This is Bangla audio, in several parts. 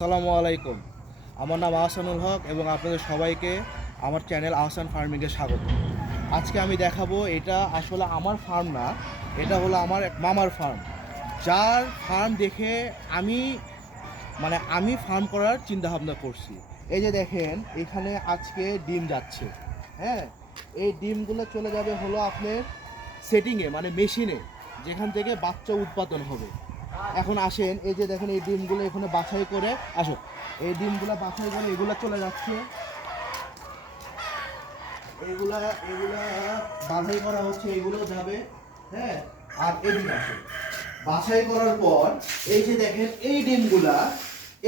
আসসালামু আলাইকুম। আমার নাম আহসানুল হক এবং আপনাদের সবাইকে আমার চ্যানেল আহসান ফার্মিংয়ে স্বাগত। আজকে আমি দেখাবো এটা আসলে আমার ফার্ম না, এটা হলো আমার এক মামার ফার্ম, যার ফার্ম দেখে আমি ফার্ম করার চিন্তাভাবনা করছি। এই যে দেখেন এখানে আজকে ডিম যাচ্ছে, হ্যাঁ, এই ডিমগুলো চলে যাবে হলো আপনার সেটিংয়ে মানে মেশিনে, যেখান থেকে বাচ্চা উৎপাদন হবে। এখন আসেন, এই যে দেখেন এই ডিমগুলো এখানে বাছাই করে আসো, এই ডিমগুলো বাছাই করে এগুলো চলে যাচ্ছে, এগুলা এগুলা বাছাই করা হচ্ছে, এগুলো যাবে, হ্যাঁ। আর এদিকে আসে বাছাই করার পর এই যে দেখেন এই ডিমগুলা,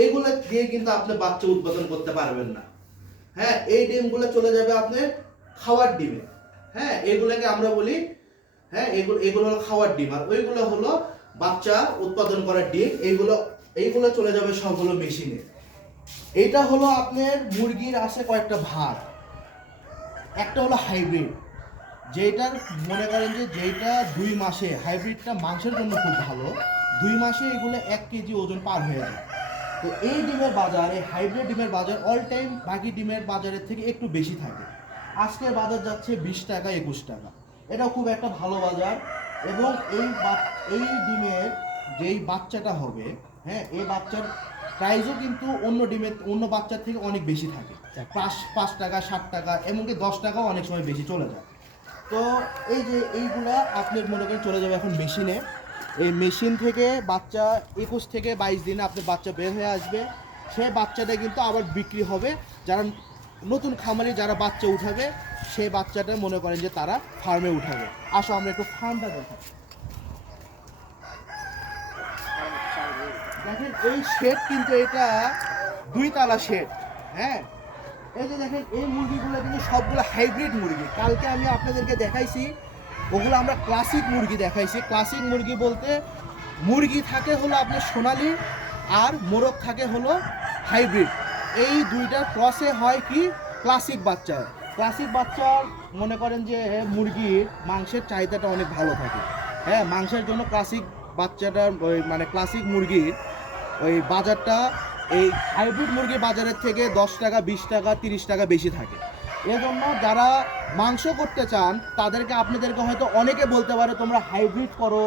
এগুলা দিয়ে কিন্তু আপনি বাচ্চা উৎপাদন করতে পারবেন না, হ্যাঁ। এই ডিমগুলো চলে যাবে আপনার খাওয়ার ডিমে, হ্যাঁ, এগুলোকে আমরা বলি, হ্যাঁ, এগুলো এগুলো হলো খাওয়ার ডিম, আর ওইগুলো হলো বাচ্চা উৎপাদন করার ডিম। এইগুলো চলে যাবে সবগুলো মেশিনে। এটা হলো আপনার মুরগির আছে কয়েকটা ভাগ। একটা হলো হাইব্রিড, যেটার মনে করেন যে যেটা 2 মাসে, হাইব্রিডটা মাংসের জন্য খুব ভালো, 2 মাসে এগুলো 1 কেজি ওজন পার হয়ে যায়। তো এই ডিমের বাজার, এই হাইব্রিড ডিমের বাজার অল টাইম বাকি ডিমের বাজারের থেকে একটু বেশি থাকে। আজকের বাজার যাচ্ছে 20 টাকা 21 টাকা, এটা খুব একটা ভালো বাজার। এবং এই ডিমের যেই বাচ্চাটা হবে, হ্যাঁ, এই বাচ্চার প্রাইসও কিন্তু অন্য বাচ্চার থেকে অনেক বেশি থাকে, 5 টাকা 7 টাকা, এমনকি 10 টাকাও অনেক সময় বেশি চলে যায়। তো এই যে এইগুলা আপনার মনে করেন চলে যাবে এখন মেশিনে। এই মেশিন থেকে বাচ্চা 21 থেকে 22 দিনে আপনার বাচ্চা বের হয়ে আসবে। সেই বাচ্চাটা কিন্তু আবার বিক্রি হবে, যারা নতুন খামারি যারা বাচ্চা উঠাবে, সেই বাচ্চাটা মনে করেন যে তারা ফার্মে উঠাবে। আসো আমরা একটু ফার্মটা দেখি। দেখেন এই শেড কিন্তু এটা 2 তলা শেড, হ্যাঁ। এই যে দেখেন এই মুরগিগুলো কিন্তু সবগুলো হাইব্রিড মুরগি। কালকে আমি আপনাদেরকে দেখাইছি, ওগুলো আমরা ক্লাসিক মুরগি দেখাইছি। ক্লাসিক মুরগি বলতে মুরগি থাকে হলো আপনার সোনালি, আর মোরগ থাকে হলো হাইব্রিড। এই দুইটার ক্রসে হয় কি ক্লাসিক বাচ্চা। ক্লাসিক বাচ্চার মনে করেন যে মুরগির মাংসের চাহিদাটা অনেক ভালো থাকে, হ্যাঁ। মাংসের জন্য ক্লাসিক বাচ্চাটার মানে ক্লাসিক মুরগির ওই বাজারটা এই হাইব্রিড মুরগি বাজারের থেকে 10 টাকা 20 টাকা 30 টাকা বেশি থাকে। এজন্য যারা মাংস করতে চান তাদেরকে, আপনাদেরকে হয়তো অনেকে বলতে পারে তোমরা হাইব্রিড করো,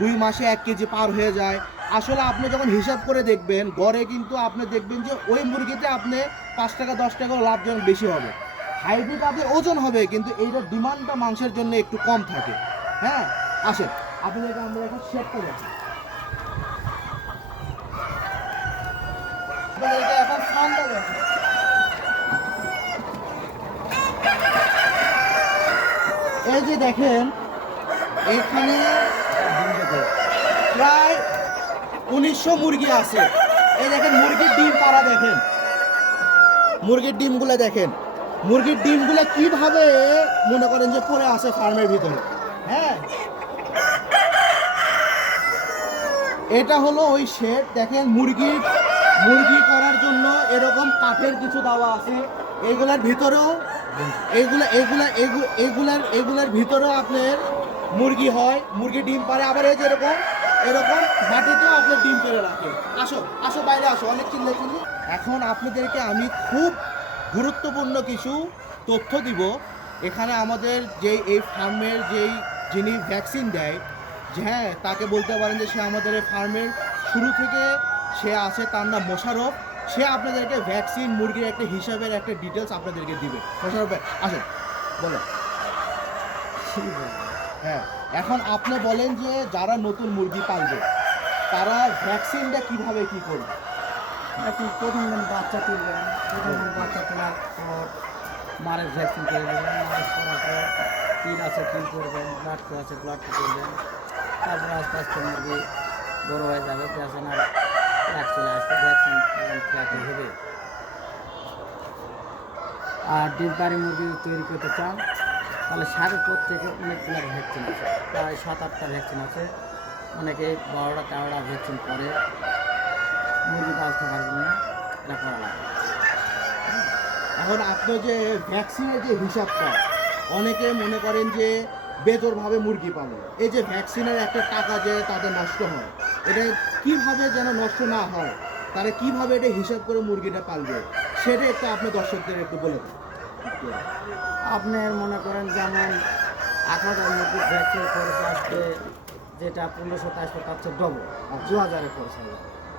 2 মাসে 1 কেজি পার হয়ে যায়। আসলে আপনি যখন হিসাব করে দেখবেন গড়ে, কিন্তু আপনি দেখবেন যে ওই মুরগিতে আপনি 5 টাকা 10 টাকা লাভজনক বেশি হবে। হাইব্রিড আপনার ওজন হবে, কিন্তু এইটার ডিমান্ডটা মাংসের জন্য একটু কম থাকে, হ্যাঁ। আসেন আপনাদেরকে আমরা এখন সেট করে রাখি। এখন ঠান্ডা দেখেন, এই যে দেখেন এখানে প্রায় 1900 মুরগি আছে। এই দেখেন মুরগির ডিম পাড়া, দেখেন মুরগির ডিমগুলো, দেখেন মুরগির ডিমগুলো কিভাবে মনে করেন যে পড়ে আছে ফার্মের ভিতরে, হ্যাঁ। এটা হলো ওই শেড। দেখেন মুরগি করার জন্য এরকম কাঠের কিছু দেওয়া আছে। এগুলার ভিতরেও এগুলার ভিতরেও আপনার মুরগি হয়, মুরগি ডিম পারে। আবার এই যে এরকম মাটিতেও আপনার ডিম পেড়ে রাখে। আসো আসো বাইরে আসো, অনেক চিল্লি। এখন আপনাদেরকে আমি খুব গুরুত্বপূর্ণ কিছু তথ্য দিব। এখানে আমাদের এই ফার্মের যিনি ভ্যাকসিন দেয়, যে হ্যাঁ, তাকে বলতে পারেন যে সে আমাদের এই ফার্মের শুরু থেকে সে আছে, তার নাম মোশারফ। সে আপনাদেরকে ভ্যাকসিন মুরগির একটা হিসাবের একটা ডিটেলস আপনাদেরকে দিবে। মোশারফ ভাই আসেন, বলেন। হ্যাঁ, এখন আপনি বলেন যে যারা নতুন মুরগি পালবে তারা ভ্যাকসিনটা কিভাবে কি করবে। এখন প্রথম দিন বাচ্চা তুলবেন, বাচ্চা তোলার পর মারের ভ্যাকসিন করে দেবেন, মারের করার পর তিল আছে তিল করবেন, ব্লাড আছে ব্লাড করবেন। তারপরে আস্তে আস্তে মুরগি বড়ো হয়ে যাবে, পেছন আর ট্র্যাক চলে আসবে, ভ্যাকসিন ট্র্যাকে হবে। আর ডিম পাড়ি মুরগি তৈরি করতে চান তাহলে সারের পর থেকে অনেকগুলো ভ্যাকসিন আছে, প্রায় 7-8টা ভ্যাকসিন আছে। অনেকে 12টা-13টা ভ্যাকসিন করে মুরগি পালতে পারবেন না, এটা করা লাগে। এখন আপনি যে ভ্যাকসিনের যে হিসাবটা, অনেকে মনে করেন যে বেজোরভাবে মুরগি পালে, এই যে ভ্যাকসিনের একটা টাকা যে তাদের নষ্ট হয়, এটা কিভাবে যেন নষ্ট না হয় তারা কিভাবে এটা হিসাব করে মুরগিটা পালবে সেটা একটু আপনি দর্শকদের একটু বলে দেন। আপনার মনে করেন যেমন 8,000 মুরগির ভ্যাকসিন খরচ আসবে, যেটা 1500 আসবে তার চেয়ে ডবল, 2000 খরচ হবে।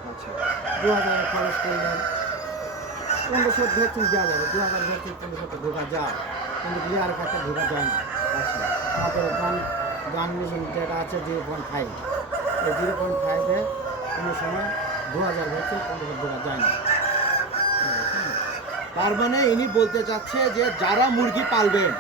আচ্ছা 2000 খরচ করলেন 1500 ভ্যাকসিন দেওয়া যাবে, 2000 ভ্যাকসিন 1500 ঢোকা যায়, কিন্তু লেয়ার খাতে ঢোকা যায় না। আচ্ছা আমাদের গান মেশিন যেটা আছে 0.5, এই 0.5-এ কোনো সময় 2000 ভ্যাকসিন 1500 ঢোকা যায় না। তার মানে ইনি বলতে চাচ্ছে যে যারা মুরগি পালবেন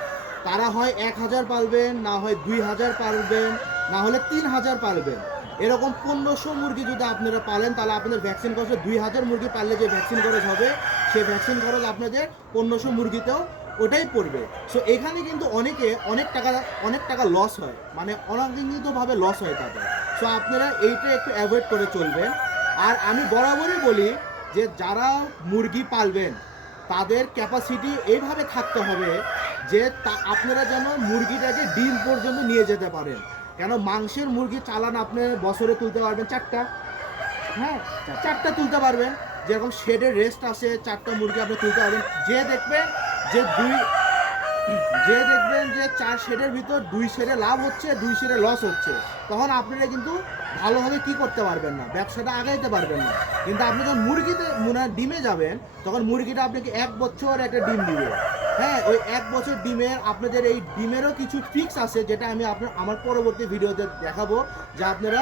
তারা হয় 1000 পালবেন, না হয় 2000 পালবেন, না হলে 3000 পালবেন। এরকম 1500 মুরগি যদি আপনারা পালেন তাহলে আপনাদের ভ্যাকসিন খরচ 2000 মুরগি পাললে যে ভ্যাকসিন খরচ হবে সেই ভ্যাকসিন খরচ আপনাদের 1500 মুরগিতেও ওটাই পড়বে। সো এখানে কিন্তু অনেক টাকা লস হয়, মানে অনাকাঙ্ক্ষিতভাবে লস হয় তাদের। সো আপনারা এইটা একটু অ্যাভয়েড করে চলবেন। আর আমি বরাবরই বলি যে যারা মুরগি পালবেন তাদের ক্যাপাসিটি এইভাবে থাকতে হবে যে আপনারা যেন মুরগিটাকে ডিম পর্যন্ত নিয়ে যেতে পারেন। কেন মাংসের মুরগি চালান আপনি বছরে তুলতে পারবেন 4টা, হ্যাঁ 4টা তুলতে পারবেন। যেরকম শেডের রেস্ট আছে 4টা মুরগি আপনি তুলতে পারবেন। যে দেখবেন যে 4 শেডের ভিতর 2 শেডে লাভ হচ্ছে, 2 শেডে লস হচ্ছে, তখন আপনারা কিন্তু ভালোভাবে কি করতে পারবেন না, ব্যবসাটা আগাইতে পারবেন না। কিন্তু আপনি যখন ডিমে যাবেন তখন মুরগিটা আপনাকে 1 বছর একটা ডিম দিবে। হ্যাঁ ওই 1 বছর ডিমের আপনাদের এই ডিমেরও কিছু ট্রিক্স আছে যেটা আমি আমার পরবর্তী ভিডিওতে দেখাবো, যে আপনারা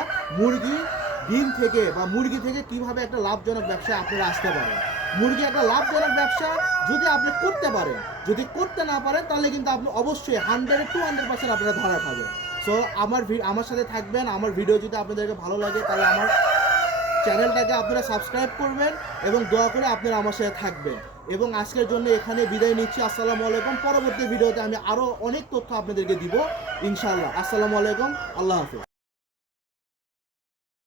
ডিম থেকে বা মুরগি থেকে কিভাবে একটা লাভজনক ব্যবসায় আপনারা আসতে পারেন। মুরগি একটা লাভজনক ব্যবসা যদি আপনি করতে পারেন, যদি করতে না পারেন তাহলে কিন্তু আপনি অবশ্যই 100-200% আপনারা ধরা খাবেন। সো আমার সাথে থাকবেন। আমার ভিডিও যদি আপনাদেরকে ভালো লাগে তাহলে আমার চ্যানেলটাকে আপনারা সাবস্ক্রাইব করবেন এবং দয়া করে আপনারা আমার সাথে থাকবেন। এবং আজকের জন্য এখানে বিদায় নিচ্ছি। আসসালামু আলাইকুম। পরবর্তী ভিডিওতে আমি আরও অনেক তথ্য আপনাদেরকে দিব ইনশাআল্লাহ। আসসালামু আলাইকুম, আল্লাহ হাফেজ।